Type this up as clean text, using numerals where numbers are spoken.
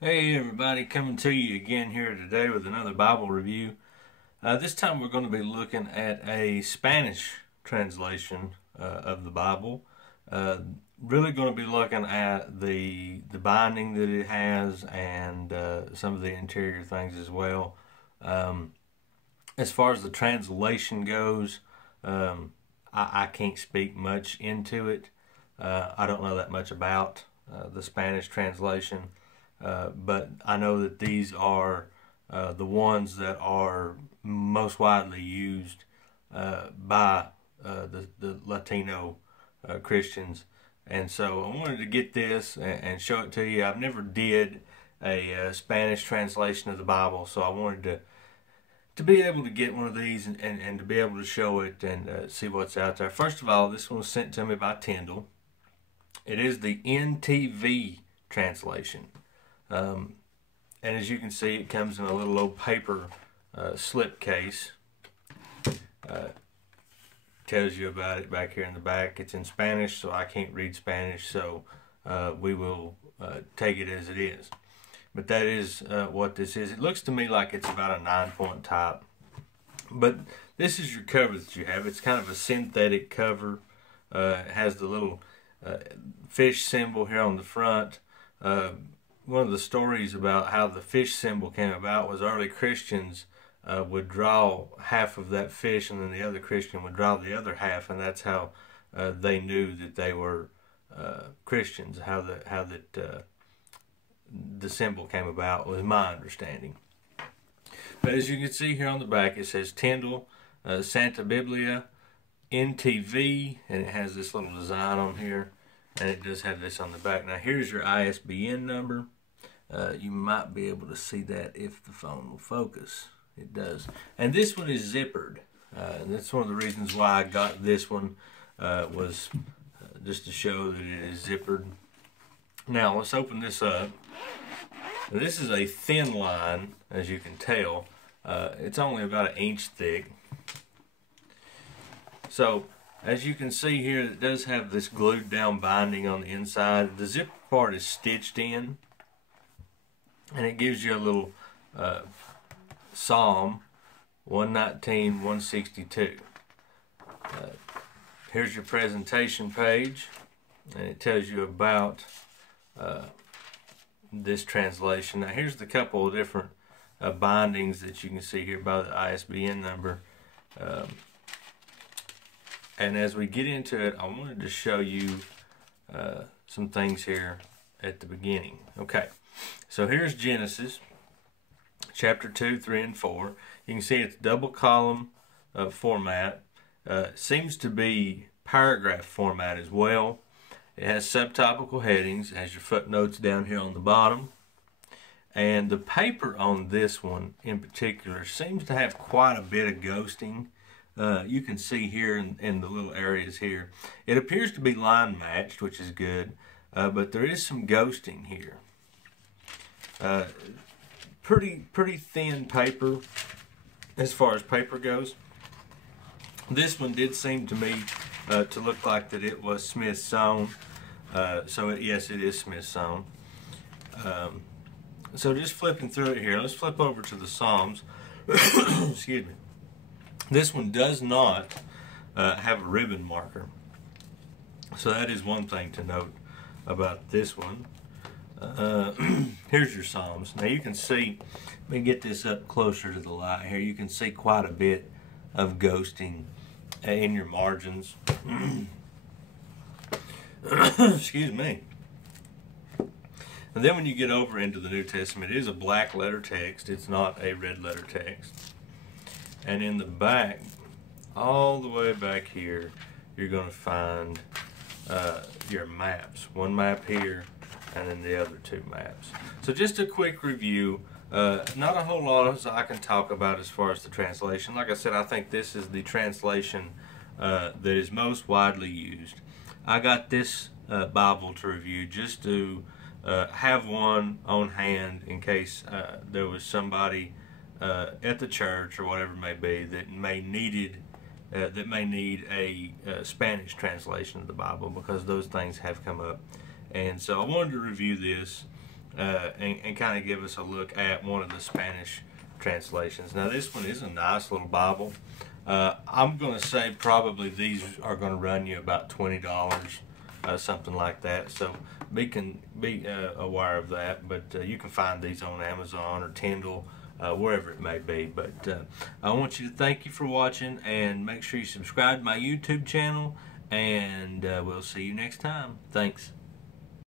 Hey everybody, coming to you again here today with another Bible review. This time we're going to be looking at a Spanish translation of the Bible. Really going to be looking at the binding that it has and some of the interior things as well. As far as the translation goes, I can't speak much into it. I don't know that much about the Spanish translation. But I know that these are the ones that are most widely used by the Latino Christians. And so I wanted to get this and show it to you. I've never did a Spanish translation of the Bible, so I wanted to be able to get one of these and to be able to show it and see what's out there. First of all, this one was sent to me by Tyndale. It is the NTV translation. And as you can see, it comes in a little old paper slip case. Tells you about it back here in the back. It's in Spanish, so I can't read Spanish, so we will take it as it is. But that is what this is. It looks to me like it's about a 9-point type. But this is your cover that you have. It's kind of a synthetic cover. It has the little fish symbol here on the front. One of the stories about how the fish symbol came about was early Christians would draw half of that fish, and then the other Christian would draw the other half, and that's how they knew that they were Christians. How the symbol came about was my understanding. But as you can see here on the back, it says Tyndale, Santa Biblia, NTV, and it has this little design on here, and it does have this on the back. Now here's your ISBN number. You might be able to see that if the phone will focus. It does. And this one is zippered. And that's one of the reasons why I got this one, was just to show that it is zippered. Now let's open this up. This is a thin line, as you can tell. It's only about 1 inch thick. So as you can see here, it does have this glued down binding on the inside. The zipper part is stitched in, and it gives you a little Psalm 119, 162. Here's your presentation page, and it tells you about this translation. Now here's the couple of different bindings that you can see here by the ISBN number. And as we get into it, I wanted to show you some things here at the beginning. Okay, so here's Genesis, chapter 2, 3, and 4. You can see it's double column format. Seems to be paragraph format as well. It has subtopical headings. It has your footnotes down here on the bottom. And the paper on this one in particular seems to have quite a bit of ghosting. You can see here in the little areas here. It appears to be line matched, which is good, but there is some ghosting here. Pretty thin paper as far as paper goes. This one did seem to me to look like that it was Smith sewn. Yes, it is Smith sewn. So just flipping through it here, let's flip over to the Psalms. Excuse me. This one does not have a ribbon marker. So that is one thing to note about this one. Here's your Psalms. Now you can see, let me get this up closer to the light here. You can see quite a bit of ghosting in your margins. Excuse me. And then when you get over into the New Testament, it is a black letter text. It's not a red letter text. And in the back, all the way back here, you're going to find your maps. One map here, and then the other 2 maps. So just a quick review. Not a whole lot as I can talk about as far as the translation. Like I said, I think this is the translation that is most widely used. I got this Bible to review just to have one on hand in case there was somebody at the church or whatever it may be that may need a Spanish translation of the Bible, because those things have come up. And so I wanted to review this and kind of give us a look at one of the Spanish translations. Now this one is a nice little Bible. I'm going to say probably these are going to run you about $20, something like that. So be aware of that. But you can find these on Amazon or Tyndale, wherever it may be. But I want you to thank you for watching, and make sure you subscribe to my YouTube channel, and we'll see you next time. Thanks.